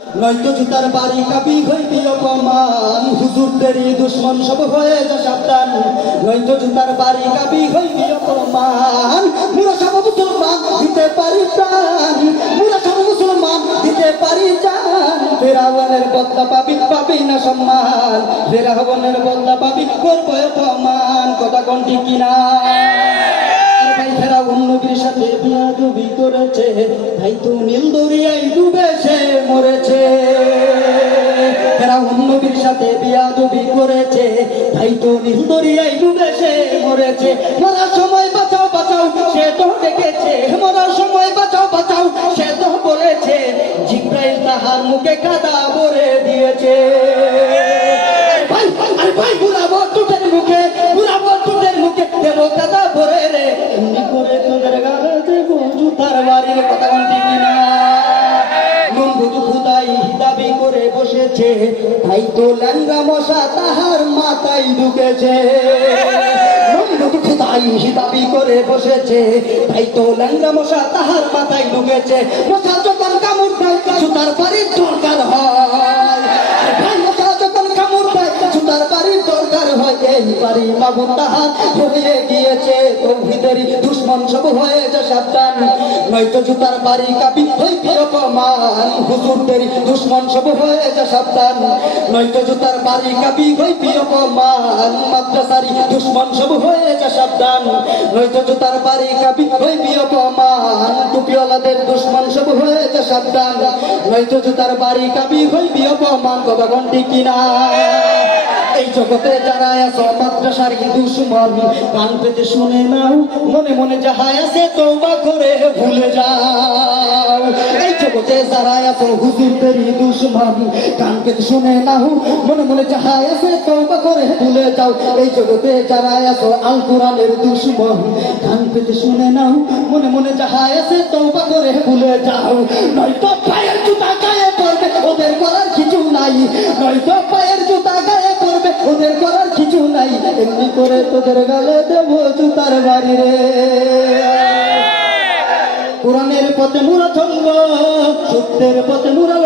নয়তো জুতার বাড়ি কাবি হইবি অপমান, হুজুরদেরই দুশ্মন সব হয়ে যা সাবধান। নয়তো জুতার বাড়ি কাবি হইবি অপমান, মুরা সব মুসলমান দিতে পারি প্রাণ, মুরা সব মুসলমান দিতে পারি জান। ফেরাউনের বদলা পাবি, পাবি না সম্মান, ফেরাউনের বদলা পাবি, করবো অপমান। কথা কোনটি কিনা? ফেরাউন নবীর সাথে বিয়াদবি করেছে, তাই তো নীল দরিয়ায় ডুবে সে মরেছে। ফেরাউন নবীর সাথে বিয়াদবি করেছে, তাই তো নীল দরিয়ায় ডুবে সে মরেছে। মরার সময় বাঁচাও বাঁচাও সে তো ডেকেছে, মরার সময় বাঁচাও বাঁচাও সে তো বলেছে। জিব্রাইল তাহার মুখে কাদা ভরে দিয়েছে। ভাই আরে ভাই বুড়াবো টুটের মুখে, বুড়াবো টুটের মুখে, দেবো কাদা ভরে রে। এমনি করে তোদের গালে দেবো জুতার বাড়ির। কথা বলছি কিনা? নমরুদ খুদাই দাবি করে বসেছে, তাই তো ল্যাংড়া মশা তাহার মাথায় ঢুকেছে। নমরুদ খুদাই দাবি করে বসেছে, তাই তো ল্যাংড়া মশা তাহার মাথায় ঢুকেছে। মশা যখন কামড় দেয় জুতার বাড়ির দরকার হয়, মশা যখন কামড় দেয় জুতার বাড়ির দরকার হয়। এই বাড়ি মাবুদ তাহার হয়ে গিয়েছে, তৌহিদেরই দুশ্মন সব হয়ে যা সাবধান। নয়তো জুতার বাড়ি কাবি হইবি অপমান, হুজুরদেরই দুশ্মন সব হয়ে যা সাবধান। নয়তো জুতার বাড়ি কাবি হইবি অপমান, মাদ্রাসারি দুশ্মন সব হয়ে যা সাবধান। নয়তো জুতার বাড়ি কাবি হইবি অপমান, টুপিওয়ালাদের দুশ্মন সব হয়ে যা সাবধান। নয়তো জুতার বাড়ি কাবি হইবি অপমান। কথা কোনটি কিনা? এই জগতে যারা আছো মাদ্রাসার দুশ্মন, কান পেতে শুনে নাও, মনে মনে যাহা আছে তওবা করে ভুলে যাও। এই জগতে যারা আছো হুজুরদেরই দুশ্মন, কান পেতে শুনে নাও, মনে মনে যাহা আছে তওবা করে ভুলে যাও। এই জগতে যারা আছো আল কোরআনের দুশ্মন, কান পেতে শুনে নাও, মনে মনে যাহা আছে তওবা করে ভুলে যাও। নয়তো পায়ের জুতা গায়ে পড়বে, ওদের করার কিছু নাই। নয়তো পায়ের জুতা গায়ে পড়বে, ওদের করার কিছু নাই। এমনি করে তোদের গালে দেবো জুতার বাড়ি রে। কোরআনের পথে মোরা চলবো, সত্যের পথে মোরা